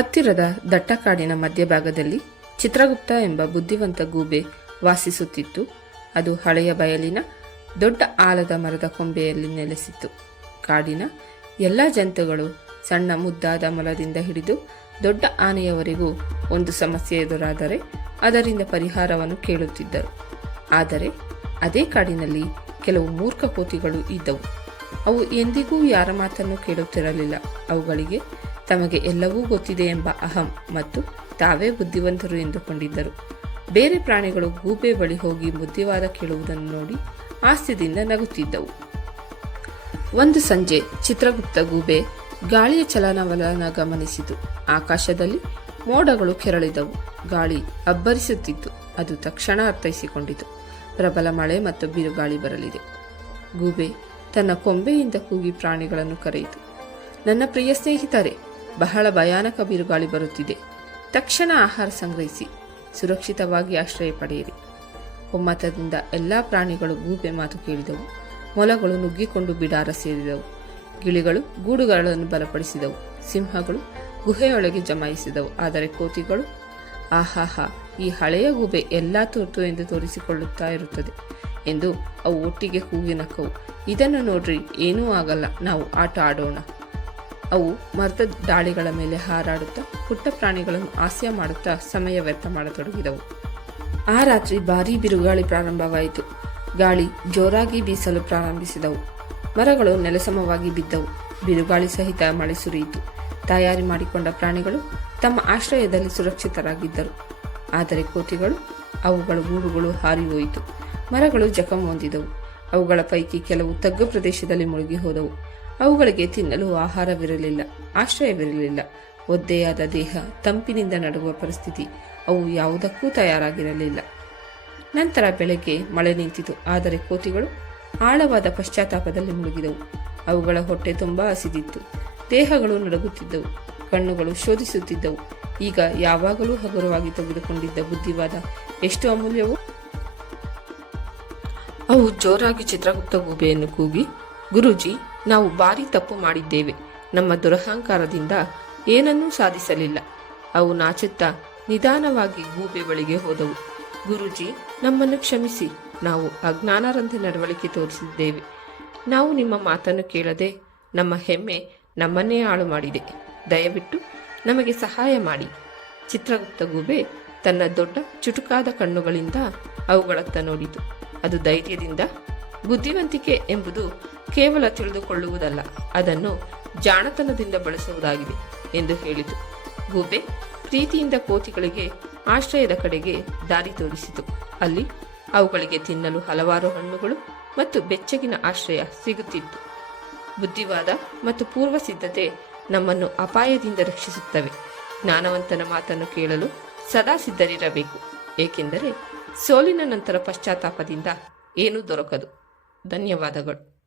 ಹತ್ತಿರದ ದಟ್ಟಕಾಡಿನ ಮಧ್ಯಭಾಗದಲ್ಲಿ ಚಿತ್ರಗುಪ್ತ ಎಂಬ ಬುದ್ಧಿವಂತ ಗೂಬೆ ವಾಸಿಸುತ್ತಿತ್ತು. ಅದು ಹಳೆಯ ಬಯಲಿನ ದೊಡ್ಡ ಆಲದ ಮರದ ಕೊಂಬೆಯಲ್ಲಿ ನೆಲೆಸಿತ್ತು. ಕಾಡಿನ ಎಲ್ಲ ಜಂತುಗಳು ಸಣ್ಣ ಮುದ್ದಾದ ಮೊಲದಿಂದ ಹಿಡಿದು ದೊಡ್ಡ ಆನೆಯವರೆಗೂ ಒಂದು ಸಮಸ್ಯೆ ಎದುರಾದರೆ ಅದರಿಂದ ಪರಿಹಾರವನ್ನು ಕೇಳುತ್ತಿದ್ದರು. ಆದರೆ ಅದೇ ಕಾಡಿನಲ್ಲಿ ಕೆಲವು ಮೂರ್ಖ ಕೋತಿಗಳು ಇದ್ದವು. ಅವು ಎಂದಿಗೂ ಯಾರ ಮಾತನ್ನು ಕೇಳುತ್ತಿರಲಿಲ್ಲ. ಅವುಗಳಿಗೆ ತಮಗೆ ಎಲ್ಲವೂ ಗೊತ್ತಿದೆ ಎಂಬ ಅಹಂ ಮತ್ತು ತಾವೇ ಬುದ್ಧಿವಂತರು ಎಂದುಕೊಂಡಿದ್ದರು. ಬೇರೆ ಪ್ರಾಣಿಗಳು ಗೂಬೆ ಬಳಿ ಹೋಗಿ ಬುದ್ಧಿವಾದ ಕೇಳುವುದನ್ನು ನೋಡಿ ಆಸ್ತಿದಿಂದ ನಗುತ್ತಿದ್ದವು. ಒಂದು ಸಂಜೆ ಚಿತ್ರಗುಪ್ತ ಗೂಬೆ ಗಾಳಿಯ ಚಲನವಲನ ಗಮನಿಸಿತು. ಆಕಾಶದಲ್ಲಿ ಮೋಡಗಳು ಕೆರಳಿದವು. ಗಾಳಿ ಅಬ್ಬರಿಸುತ್ತಿತ್ತು. ಅದು ತಕ್ಷಣ ಅರ್ಥೈಸಿಕೊಂಡಿತು. ಪ್ರಬಲ ಮಳೆ ಮತ್ತು ಬಿರುಗಾಳಿ ಬರಲಿದೆ. ಗೂಬೆ ತನ್ನ ಕೊಂಬೆಯಿಂದ ಕೂಗಿ ಪ್ರಾಣಿಗಳನ್ನು ಕರೆಯಿತು. ನನ್ನ ಪ್ರಿಯ ಸ್ನೇಹಿತರೆ ಬಹಳ ಭಯಾನಕ ಬಿರುಗಾಳಿ ಬರುತ್ತಿದೆ. ತಕ್ಷಣ ಆಹಾರ ಸಂಗ್ರಹಿಸಿ, ಸುರಕ್ಷಿತವಾಗಿ ಆಶ್ರಯ ಪಡೆಯಿರಿ. ಒಮ್ಮತದಿಂದ ಎಲ್ಲ ಪ್ರಾಣಿಗಳು ಗೂಬೆ ಮಾತು ಕೇಳಿದವು. ಮೊಲಗಳು ನುಗ್ಗಿಕೊಂಡು ಬಿಡಾರ ಸೇರಿದವು. ಗಿಳಿಗಳು ಗೂಡುಗಳನ್ನು ಬಲಪಡಿಸಿದವು. ಸಿಂಹಗಳು ಗುಹೆಯೊಳಗೆ ಜಮಾಯಿಸಿದವು. ಆದರೆ ಕೋತಿಗಳು, ಆಹಾಹಾ, ಈ ಹಳೆಯ ಗೂಬೆ ಎಲ್ಲ ತುರ್ತು ಎಂದು ತೋರಿಸಿಕೊಳ್ಳುತ್ತಾ ಇರುತ್ತದೆ ಎಂದು ಅವು ಒಟ್ಟಿಗೆ ಕೂಗಿ ನಕ್ಕವು. ಇದನ್ನು ನೋಡ್ರಿ, ಏನೂ ಆಗಲ್ಲ. ನಾವು ಆಟ ಆಡೋಣ. ಅವು ಮರದ ದಾಳಿಗಳ ಮೇಲೆ ಹಾರಾಡುತ್ತಾ ಪುಟ್ಟ ಪ್ರಾಣಿಗಳನ್ನು ಹಾಸ್ಯ ಮಾಡುತ್ತಾ ಸಮಯ ವ್ಯರ್ಥ ಮಾಡತೊಡಗಿದವು. ಆ ರಾತ್ರಿ ಭಾರೀ ಬಿರುಗಾಳಿ ಪ್ರಾರಂಭವಾಯಿತು. ಗಾಳಿ ಜೋರಾಗಿ ಬೀಸಲು ಪ್ರಾರಂಭಿಸಿದವು. ಮರಗಳು ನೆಲಸಮವಾಗಿ ಬಿದ್ದವು. ಬಿರುಗಾಳಿ ಸಹಿತ ಮಳೆ ಸುರಿಯಿತು. ತಯಾರಿ ಮಾಡಿಕೊಂಡ ಪ್ರಾಣಿಗಳು ತಮ್ಮ ಆಶ್ರಯದಲ್ಲಿ ಸುರಕ್ಷಿತರಾಗಿದ್ದರು. ಆದರೆ ಕೋತಿಗಳು, ಅವುಗಳ ಗೂಡುಗಳು ಹಾರಿ ಹೋಯಿತು ಮರಗಳು ಜಖಂ ಹೊಂದಿದವು. ಅವುಗಳ ಪೈಕಿ ಕೆಲವು ತಗ್ಗು ಪ್ರದೇಶದಲ್ಲಿ ಮುಳುಗಿ ಹೋದವು. ಅವುಗಳಿಗೆ ತಿನ್ನಲು ಆಹಾರವಿರಲಿಲ್ಲ, ಆಶ್ರಯವಿರಲಿಲ್ಲ. ಒದ್ದೆಯಾದ ದೇಹ ತಂಪಿನಿಂದ ನಡುವ ಪರಿಸ್ಥಿತಿ ಅವು ಯಾವುದಕ್ಕೂ ತಯಾರಾಗಿರಲಿಲ್ಲ. ನಂತರ ಬೆಳಗ್ಗೆ ಮಳೆ ನಿಂತಿತು, ಆದರೆ ಕೋತಿಗಳು ಆಳವಾದ ಪಶ್ಚಾತ್ತಾಪದಲ್ಲಿ ಮುಳುಗಿದವು. ಅವುಗಳ ಹೊಟ್ಟೆ ತುಂಬಾ ಹಸಿದಿತ್ತು, ದೇಹಗಳು ನಡುಗುತ್ತಿದ್ದವು, ಕಣ್ಣುಗಳು ಶೋಧಿಸುತ್ತಿದ್ದವು. ಈಗ ಯಾವಾಗಲೂ ಹಗುರವಾಗಿ ತೆಗೆದುಕೊಂಡಿದ್ದ ಬುದ್ಧಿವಾದ ಎಷ್ಟು ಅಮೂಲ್ಯವು? ಅವು ಜೋರಾಗಿ ಚಿತ್ರಗುಪ್ತ ಗೂಬೆಯನ್ನು ಕೂಗಿ ಗುರೂಜಿ, ನಾವು ಭಾರಿ ತಪ್ಪು ಮಾಡಿದ್ದೇವೆ. ನಮ್ಮ ದುರಹಂಕಾರದಿಂದ ಏನನ್ನೂ ಸಾಧಿಸಲಿಲ್ಲ. ಅವು ನಾಚುತ್ತಾ ನಿಧಾನವಾಗಿ ಗೂಬೆ ಬಳಿಗೆ ಹೋದವು. ಗುರೂಜಿ, ನಮ್ಮನ್ನು ಕ್ಷಮಿಸಿ. ನಾವು ಅಜ್ಞಾನರಂತೆ ನಡವಳಿಕೆ ತೋರಿಸಿದ್ದೇವೆ. ನಾವು ನಿಮ್ಮ ಮಾತನ್ನು ಕೇಳದೆ ನಮ್ಮ ಹೆಮ್ಮೆ ನಮ್ಮನ್ನೇ ಹಾಳು ಮಾಡಿದೆ ದಯವಿಟ್ಟು ನಮಗೆ ಸಹಾಯ ಮಾಡಿ. ಚಿತ್ರಗುಪ್ತ ಗೂಬೆ ತನ್ನ ದೊಡ್ಡ ಚುಟುಕಾದ ಕಣ್ಣುಗಳಿಂದ ಅವುಗಳತ್ತ ನೋಡಿತು. ಅದು ಧೈರ್ಯದಿಂದ ಬುದ್ಧಿವಂತಿಕೆ ಎಂಬುದು ಕೇವಲ ತಿಳಿದುಕೊಳ್ಳುವುದಲ್ಲ, ಅದನ್ನು ಜಾಣತನದಿಂದ ಬಳಸುವುದಾಗಿದೆ ಎಂದು ಹೇಳಿತು. ಗೂಬೆ ಪ್ರೀತಿಯಿಂದ ಕೋತಿಗಳಿಗೆ ಆಶ್ರಯದ ಕಡೆಗೆ ದಾರಿ ತೋರಿಸಿತು. ಅಲ್ಲಿ ಅವುಗಳಿಗೆ ತಿನ್ನಲು ಹಲವಾರು ಹಣ್ಣುಗಳು ಮತ್ತು ಬೆಚ್ಚಗಿನ ಆಶ್ರಯ ಸಿಗುತ್ತಿತ್ತು. ಬುದ್ಧಿವಾದ ಮತ್ತು ಪೂರ್ವ ಸಿದ್ಧತೆ ನಮ್ಮನ್ನು ಅಪಾಯದಿಂದ ರಕ್ಷಿಸುತ್ತವೆ. ಜ್ಞಾನವಂತನ ಮಾತನ್ನು ಕೇಳಲು ಸದಾ ಸಿದ್ಧರಿರಬೇಕು, ಏಕೆಂದರೆ ಸೋಲಿನ ನಂತರ ಪಶ್ಚಾತ್ತಾಪದಿಂದ ಏನೂ ದೊರಕದು. धन्यवादಗಳು